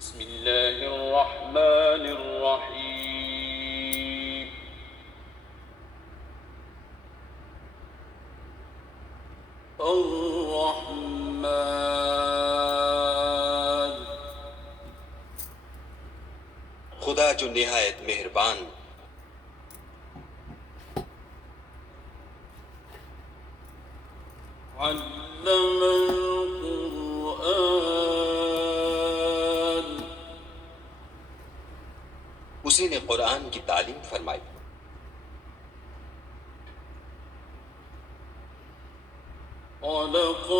بسم الله الرحمن الرحيم الرحمن خدا جو نہایت مہربان علم القرآن اسی نے قرآن کی تعلیم فرمائی خلق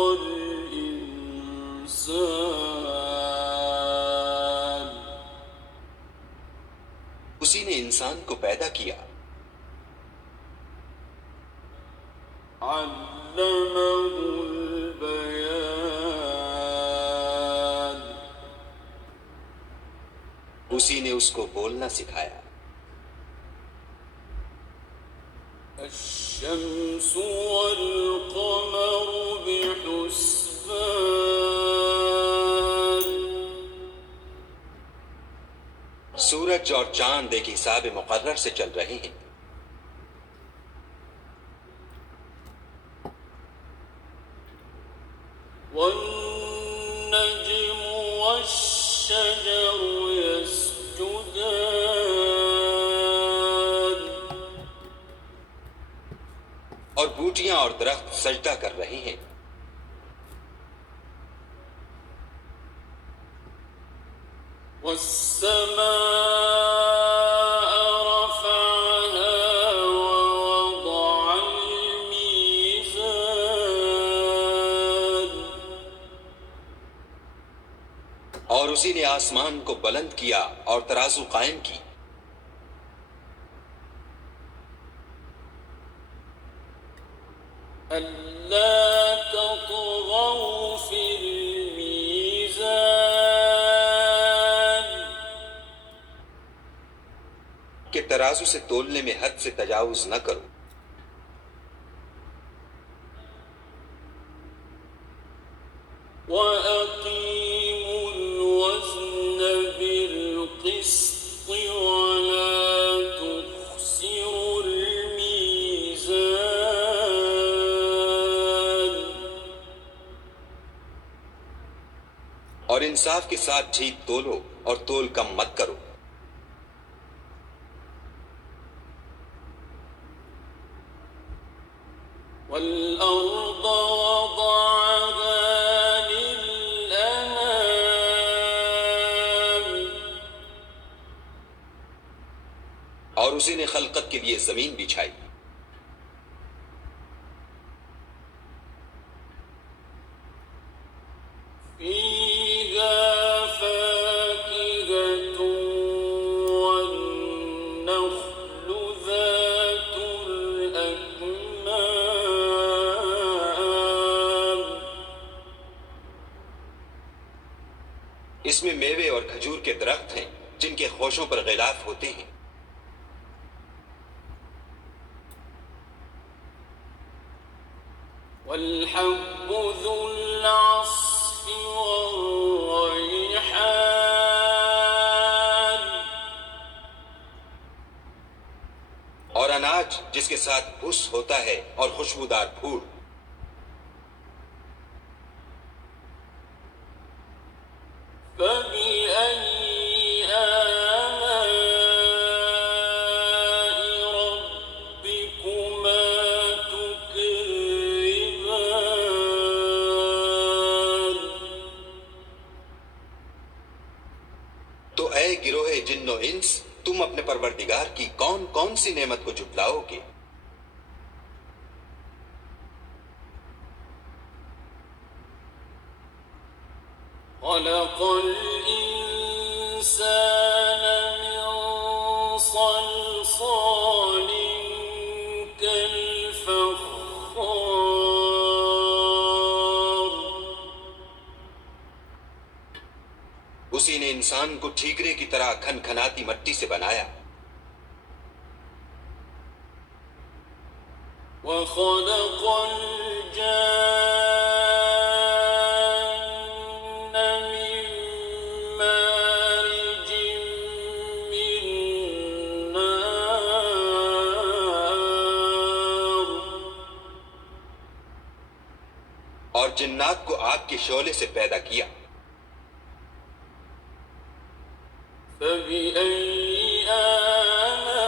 الإنسان اسی نے انسان کو پیدا کیا علمه البيان اسی نے اس کو بولنا سکھایا الشمس والقمر بحسبان سورج اور چاند ایک حساب مقرر سے چل رہے ہیں والنجم والشجر يسجدان اور بوٹیاں اور درخت سجدہ کر رہے ہیں والسماء رفعها ووضع الميزان اور اسی نے آسمان کو بلند کیا اور ترازو قائم کی ألا تطغوا في الميزان کہ ترازو سے تولنے میں حد سے تجاوز نہ کرو وأقيموا الوزن بالقسط ولا تخسروا الميزان اور انصاف کے ساتھ ٹھیک تولو اور تول کم مت کرو والأرض وضعها للأنام اور اسی نے خلقت کے لیے زمین بچھائی فيها فاكهة والنخل ذات الأكمام اس میں میوے اور کھجور کے درخت ہیں جن کے خوشوں پر غلاف ہوتے ہیں والحب ذو العصف والريحان اور اناج جس کے ساتھ بھس ہوتا ہے اور خوشبودار پھول فبأي آلاء ربكما تكذبان تو اے گروہ جن و انس تم اپنے پروردگار کی کون کون سی نعمت کو جھٹلاؤ گے خلق الإنسان من صلصال كالفخار اسی نے انسان کو ٹھیکرے کی طرح کھن کھناتی مٹی سے بنایا وخلق الجان من جنات کو آگ کے شعلے سے پیدا کیا. فبأي آلاء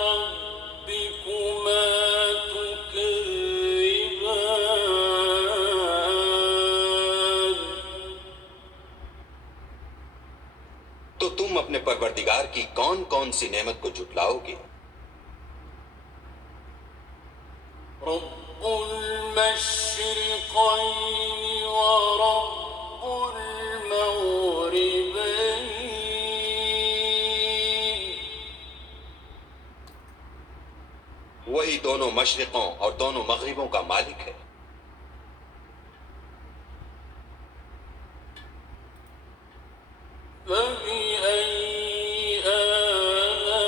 ربكما تكذبان تو تم اپنے پروردگار کی کون کون سی نعمت کو جھٹلاؤ گے؟ رب المشرقين ورب المغربين وہی دونوں مشرقوں اور دونوں مغربوں کا مالک ہے. فبأي آلاء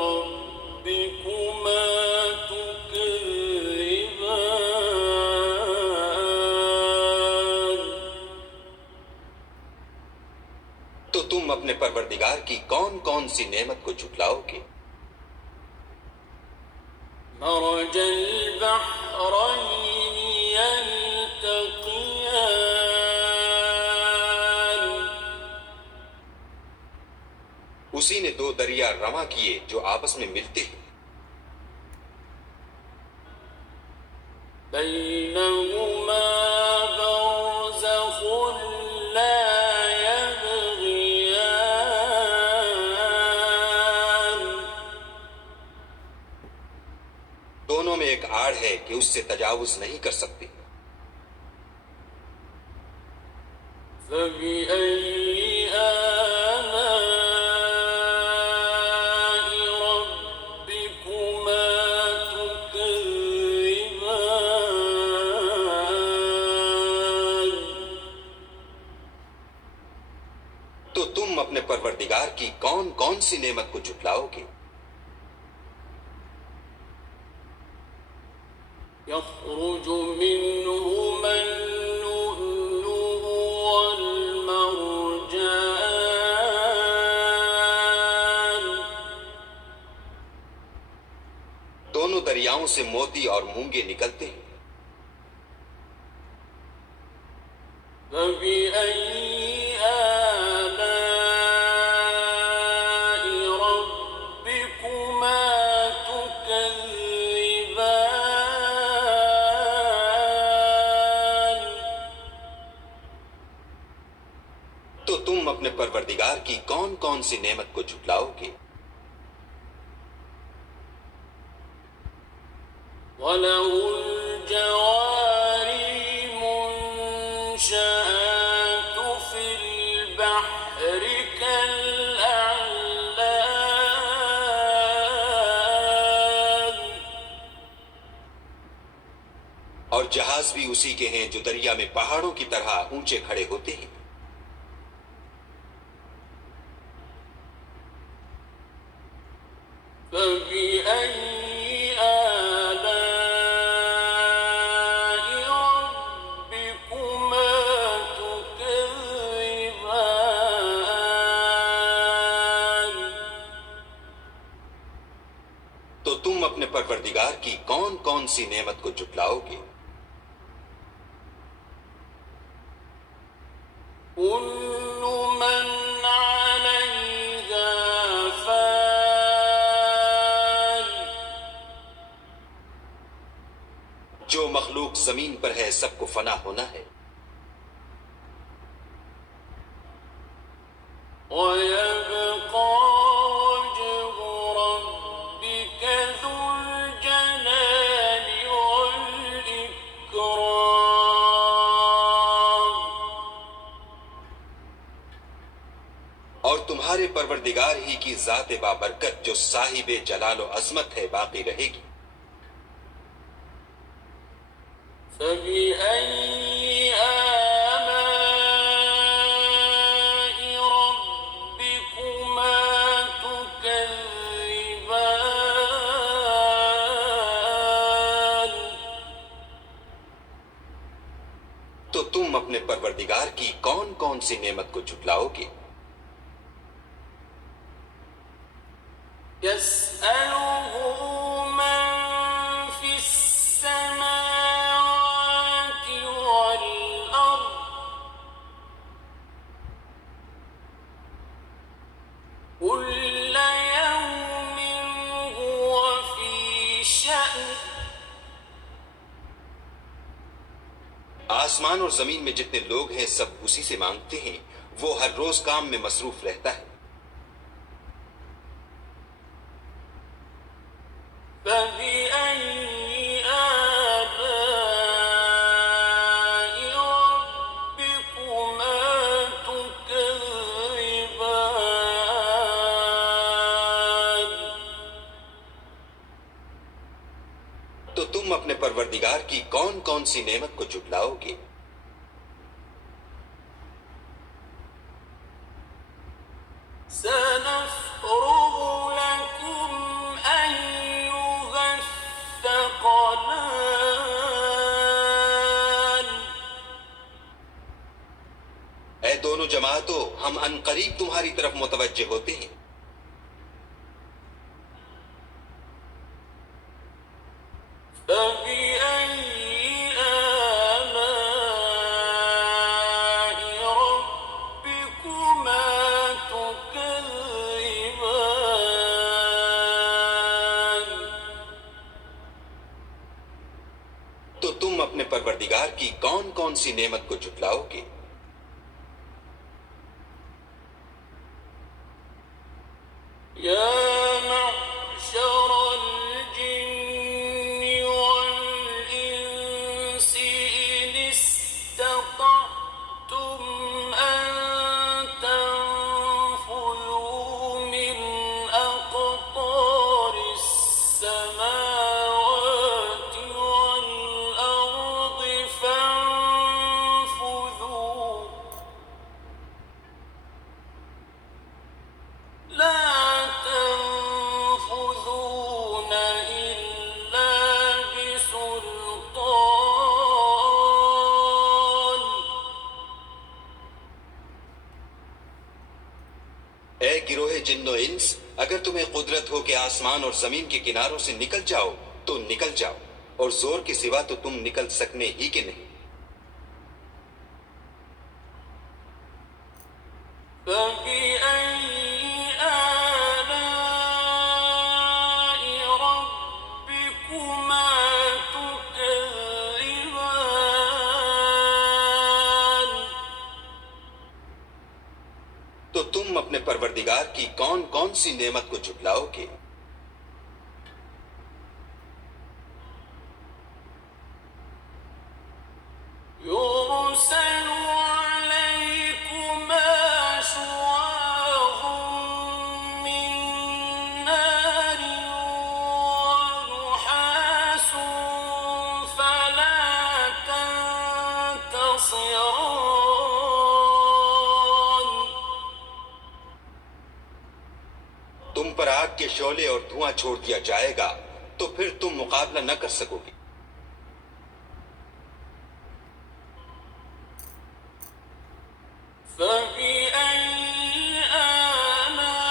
ربكما تكذبان تو تم اپنے پروردگار کی کون کون سی نعمت کو جھٹلاؤ گے؟ مرج البحرين يلتقيان اسی نے دو دریا رواں کیے جو آپس میں ملتے ہیں. بينهما برزخ لا يبغيان دونوں میں ایک آڑ ہے کہ اس سے تجاوز نہیں کر سکتے. فبأي آلاء ربكما تكذبان تو تم اپنے پروردگار کی کون کون سی نعمت کو جھٹلاؤ گے؟ يخرج منهما اللؤلؤ والمرجان دونوں دریاؤں سے موتی اور مونگے نکلتے ہیں. فبأي آلاء ربكما تكذبان تو تم اپنے پروردگار کی کون کون سی نعمت کو جھٹلاؤ گے؟ وله الجوار المنشآت في البحر كالأعلام اور جہاز بھی اسی کے ہیں جو دریا میں پہاڑوں کی طرح اونچے کھڑے ہوتے ہیں. فبأي آلاء ربكما تكذبان تو تم اپنے پروردگار کی کون کون سی نعمت کو جھٹلاؤ گے؟ كل من عليها فان جو مخلوق زمین پر ہے سب کو فنا ہونا ہے. ويبقى وجه ربك ذو الجلال والإكرام اور تمہارے پروردگار ہی کی ذات بابرکت جو صاحب جلال و عظمت ہے باقی رہے گی. فبأي آلاء ربكما تكذبان تو تم اپنے پروردگار کی کون کون سی نعمت کو جھٹلاؤ گے؟ يسأله من آسمان اور زمین میں جتنے لوگ ہیں سب اسی سے مانگتے ہیں، وہ ہر روز کام میں مصروف رہتا ہے۔ فبأي آلاء ربكما تكذبان؟ تو تم اپنے پروردگار کی کون کون سی نعمت کو جھٹلاؤ گے؟ سنفرغ لكم أيها الثقلان اے دونوں جماعتوں، ہم ان قریب تمہاری طرف متوجہ ہوتے ہیں۔ فبأي آلاء ربكما تكذبان؟ تو تم اپنے پروردگار کی کون کون سی نعمت کو جھٹلاؤ گے؟ يا معشر الجن والإنس إن استطعتم أن تنفذوا من أقطار السماوات والأرض فانفذوا لا تنفذون إلا بسلطان اے گروہ جن و انس، اگر تمہیں قدرت ہو کہ آسمان اور زمین کے کناروں سے نکل جاؤ تو نکل جاؤ، اور زور کے سوا تو تم نکل سکنے ہی کے نہیں۔ فبأي آلاء ربكما تكذبان؟ تو تم اپنے پروردگار کی کون کون سی نعمت کو جھٹلاؤ گے؟ يرسل عليكما شواظ من نار ونحاس فلا تنتصران تم پر آگ کے شعلے اور دھواں چھوڑ دیا جائے گا تو پھر تم مقابلہ نہ کر سکو گے۔ فبأي آلاء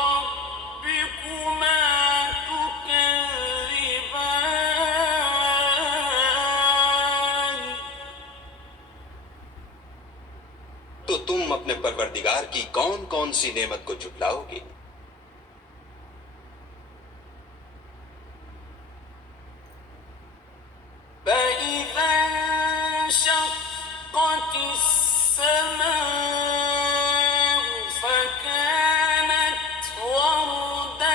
ربكما تكذبان؟ تو تم اپنے پروردگار کی کون کون سی نعمت کو جھٹلاؤ گے؟ فإذا انشقت السماء فكانت وردة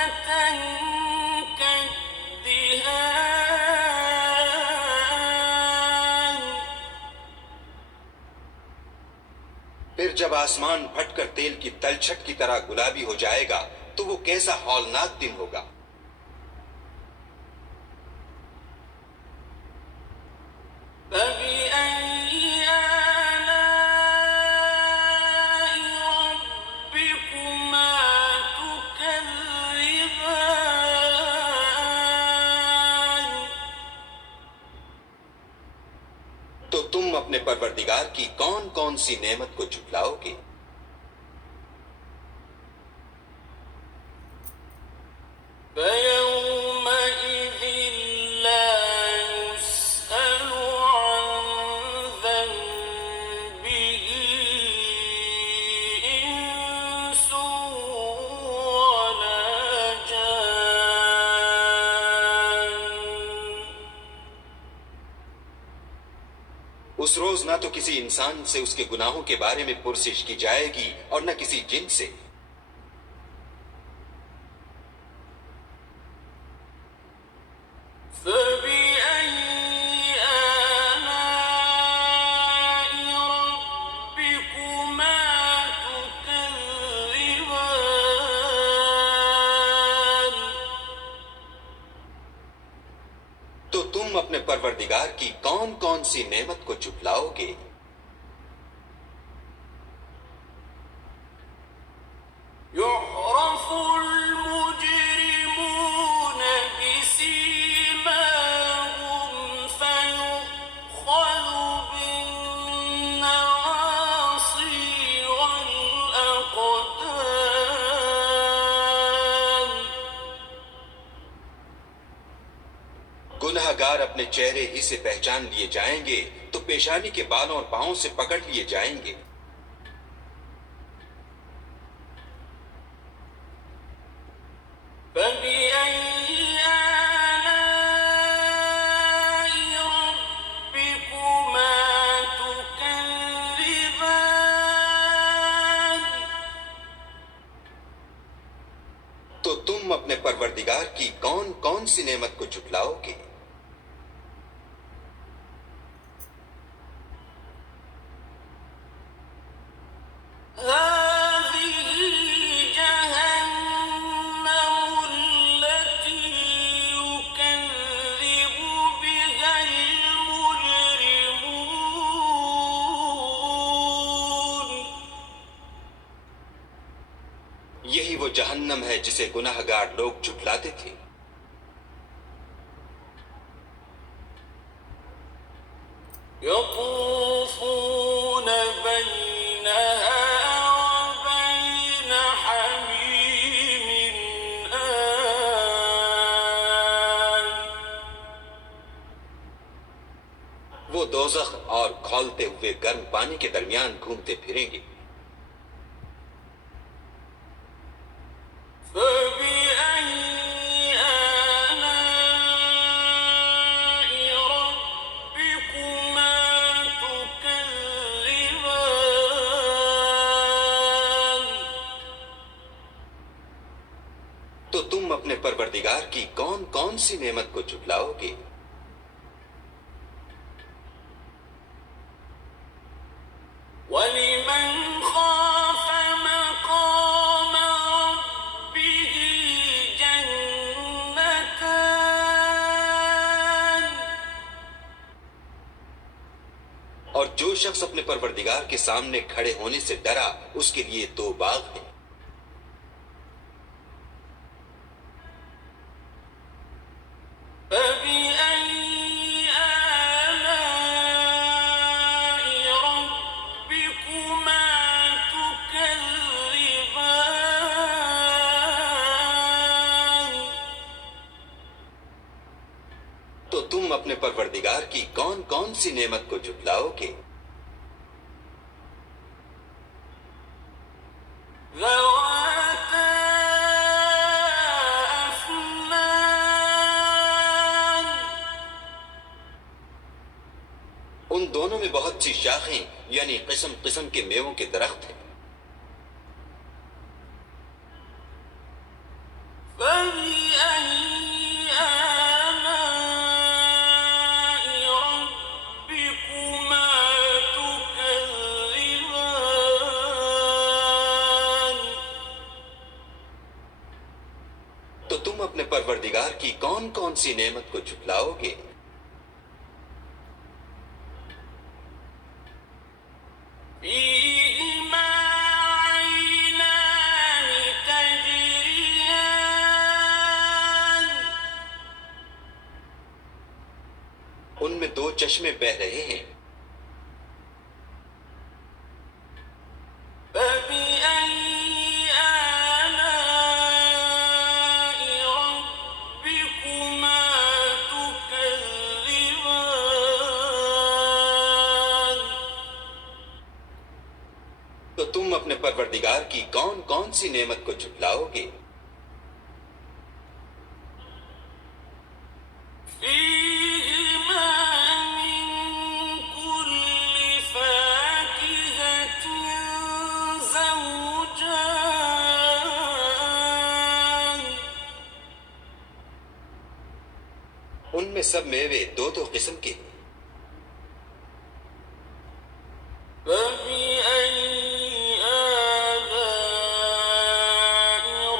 كالدهان پھر جب آسمان پھٹ کر تیل کی تلچھٹ کی طرح گلابی ہو جائے گا تو وہ کیسا ہولناک دن ہوگا۔ فبأي آلاء ربكما تكذبان؟ تو تم اپنے پروردگار کی کون کون سی نعمت کو جھٹلاؤ گے؟ فيومئذ لا يسأل عن ذنبه إنس ولا جان اس روز نہ تو کسی انسان سے اس کے گناہوں کے بارے میں پرسش کی جائے گی اور نہ کسی جن سے. فبأي آلاء ربكما تكذبان. تو تم اپنے پروردگار کی کون کون سی نعمت کو جھٹلاؤ گے؟ يعرف المجرمون بسيماهم فيؤخذ بالنواصي والأقدام. گناہ گار اپنے چہرے ہی سے پہچان لیے جائیں گے تو پیشانی کے بالوں اور پاؤں سے پکڑ لیے جائیں گے. فبأي آلاء ربكما تكذبان. تو تم اپنے پروردگار کی کون کون سی نعمت کو جھٹلاؤ گے؟ هذه جهنم التي يكذب بها المجرمون. یہی وہ جہنم ہے جسے گناہ گار لوگ جھٹلاتے تھے. يطوفون بينها وبين حميم آن. وہ دوزخ اور کھولتے ہوئے گرم پانی کے درمیان گھومتے پھریں گے. فبأي آلاء ربكما تكذبان. تو تم اپنے پروردگار کی کون کون سی نعمت کو جھٹلاؤ گے؟ ولمن خاف مقام ربه جنتان. اور جو شخص اپنے پروردگار کے سامنے کھڑے ہونے سے ڈرا اس کے لیے دو باغ ہیں. فبأي آلاء ربكما تكذبان. تو تم اپنے پروردگار کی کون کون سی نعمت کو جھٹلاؤ گے؟ ذواتا أفنان. ان دونوں میں بہت سی شاخیں یعنی قسم قسم کے میووں کے درخت ہیں. فبأي آلاء ربكما تكذبان. تو تم اپنے پروردگار کی کون کون سی نعمت کو جھٹلاؤ گے؟ فيهما عينان تجريان. ان میں دو چشمے بہ رہے ہیں. فبأي آلاء ربكما تكذبان. تو تم اپنے پروردگار کی کون کون سی نعمت کو جھٹلاؤ گے؟ فيهما من كل سب میوے دو دو قسم کے ہیں۔ فبأي آلاء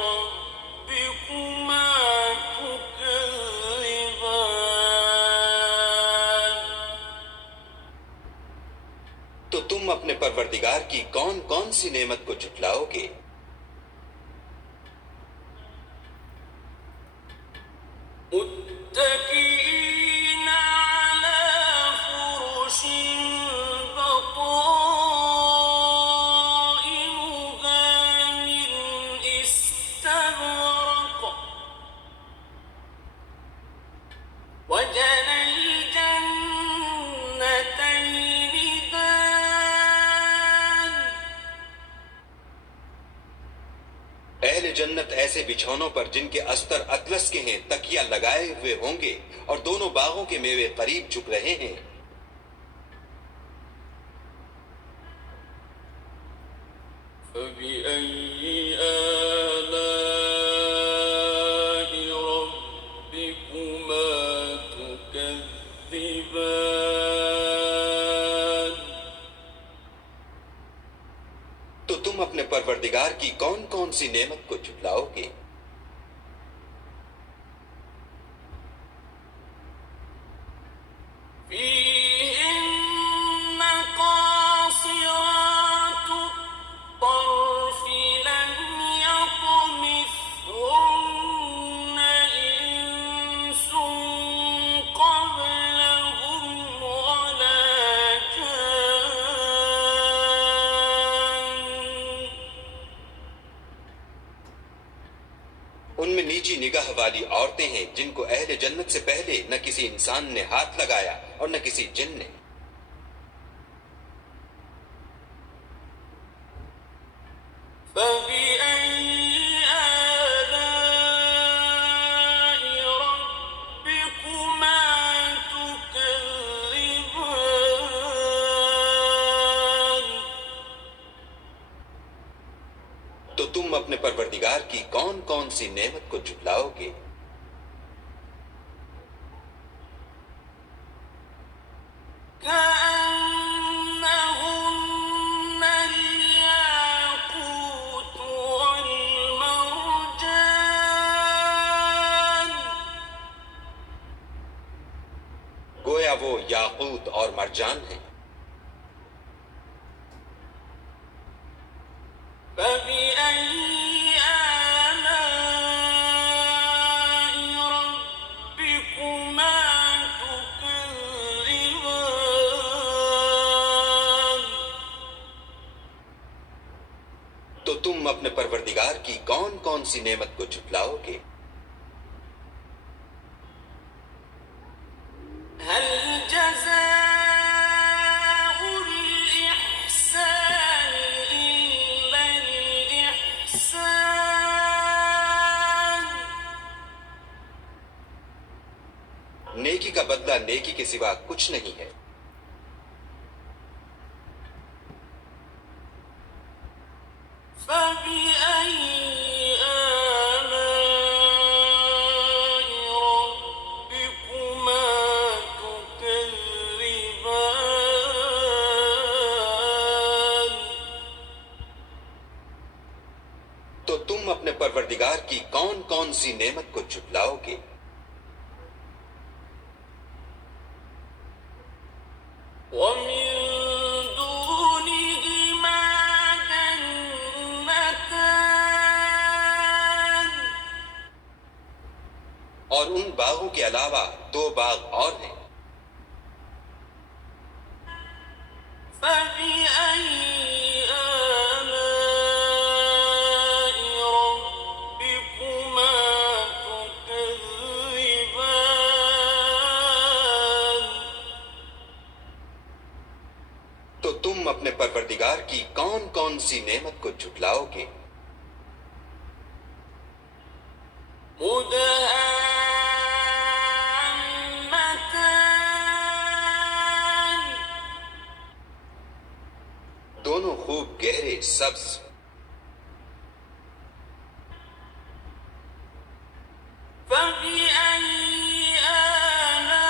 ربكما تكذبان تو تم اپنے پروردگار کی کون کون سی نعمت کو جھٹلاؤ گے؟ متكئين على فرش بطائنها من استبرق وجنى الجنتين دان اہل جنت ایسے بچھونوں پر جن کے استر اطلس کے ہیں تکیہ لگائے ہوئے ہوں گے، اور دونوں باغوں کے میوے قریب جھک رہے ہیں۔ فبأي آلاء ربكما تكذبان تو تم اپنے پروردگار کی کون کون سی نعمت کو جھٹلاؤ گے؟ فيهن قاصرات الطرف لم يطمثهن إنس قبلهم ولا جان ان میں نیچی نگاہ والی عورتیں ہیں جن کو اہل جنت سے پہلے نہ کسی انسان نے ہاتھ لگایا اور نہ کسی جن نے۔ فبأي آلاء ربكما تكذبان تو تم اپنے پروردگار کی کون کون سی نعمت کو جھٹلاؤ گے؟ كأنهن الياقوت والمرجان گویا وہ یاقوت اور مرجان ہیں۔ فبأي آلاء ربكما تكذبان تو تم اپنے پروردگار کی کون کون سی نعمت کو جھٹلاؤ گے؟ هل جزاء الإحسان إلا الإحسان نیکی کا بدلہ نیکی کے سوا کچھ نہیں ہے۔ فبأي آلاء ربكما تكذبان تو تم اپنے پروردگار کی کون کون سی نعمت کو جھٹلاؤ گے؟ ومن دونهما جنتان اور ان باغوں کے علاوہ دو باغ اور ہیں۔ فبأي آلاء ربكما تكذبان تو تم اپنے پروردگار کی کون کون سی نعمت کو جھٹلاؤ گے؟ مدهامتان دونوں خوب گہرے سبز۔ فبأي آلاء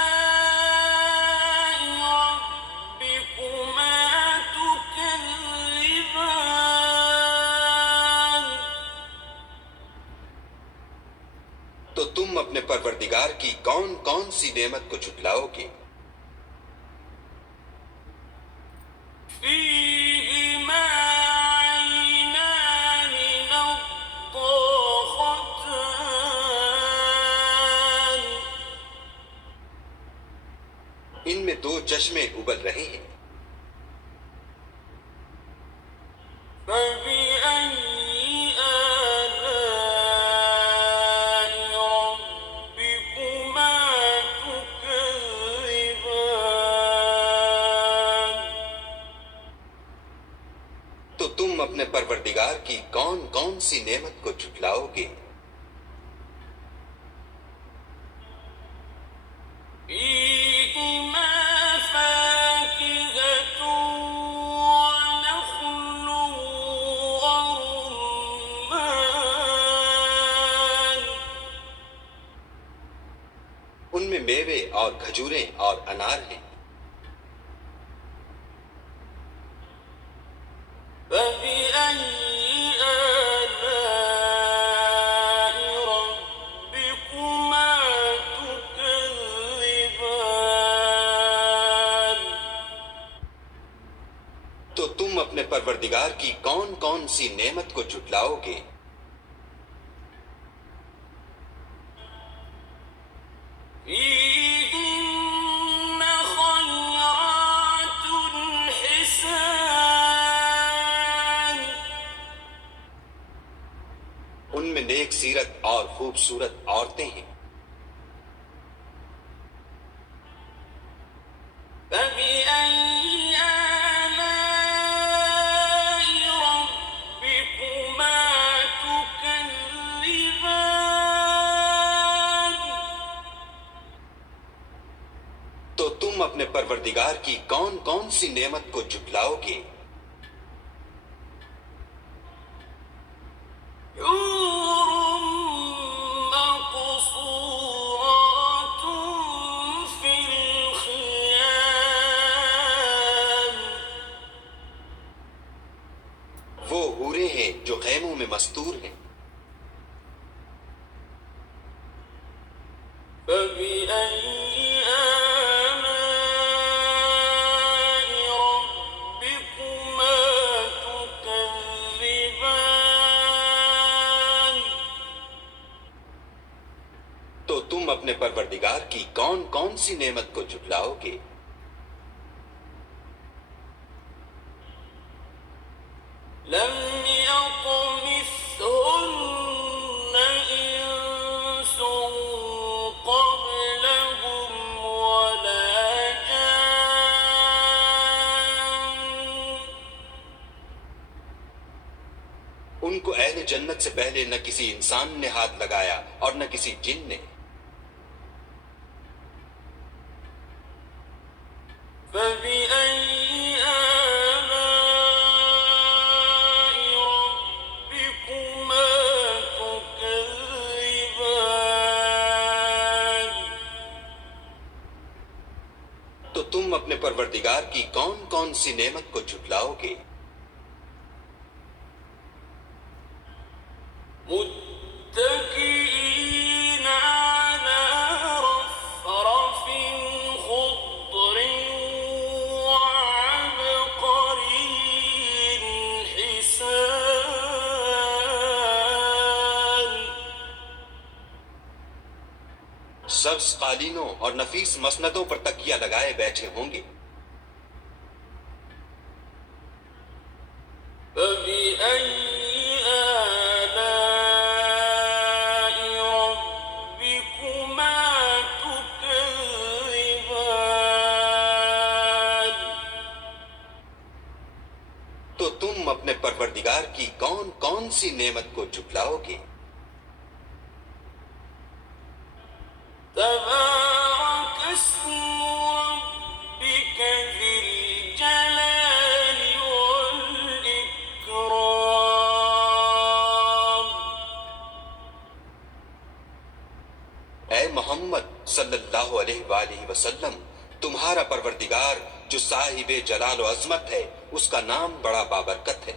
پروردگار کی کون کون سی نعمت کو جھٹلاؤ گے؟ فيهما عينان نضاختان ان میں دو چشمے ابل رہے ہیں۔ فبأي آلاء ربكما تكذبان تو تم اپنے پروردگار کی کون کون سی نعمت کو جھٹلاؤ گے؟ فيهما فاكهة ونخل ورمان ان میں میوے اور کھجوریں اور انار ہیں۔ فبأي آلاء ربكما تكذبان تو تم اپنے پروردگار کی کون کون سی نعمت کو جھٹلاؤ گے؟ فيهن خيرات حسان ان میں نیک سیرت اور خوبصورت عورتیں ہیں۔ فبأي آلاء ربكما تكذبان تو تم اپنے پروردگار کی کون کون سی نعمت کو جھٹلاؤ گے؟ حور مقصورات في الخيام وہ حوریں ہیں جو خیموں میں مستور ہیں۔ فبأي آلاء ربكما تكذبان تو تم اپنے پروردگار کی کون کون سی نعمت کو جھٹلاؤ گے؟ لم يطمثهن إنس قبلهم ولا جان ان کو اہل جنت سے پہلے نہ کسی انسان نے ہاتھ لگایا اور نہ کسی جن نے۔ فبأي آلاء ربكما تكذبان تو تم اپنے پروردگار کی کون کون سی نعمت کو جھٹلاؤ گے؟ متكئين على رفرف خضر وعبقري حسان سبز قالینوں اور نفیس مسندوں پر تکیہ لگائے بیٹھے ہوں گے۔ فبأي آلاء ربكما تكذبان تو تم اپنے پروردگار کی کون کون سی نعمت کو جھٹلاؤ گے؟ تبارك اسم ربك ذي الجلال والإكرام اے محمد صلی اللہ علیہ وآلہ وسلم، تمہارا پروردگار جو صاحب جلال و عظمت ہے، اس کا نام بڑا بابرکت ہے۔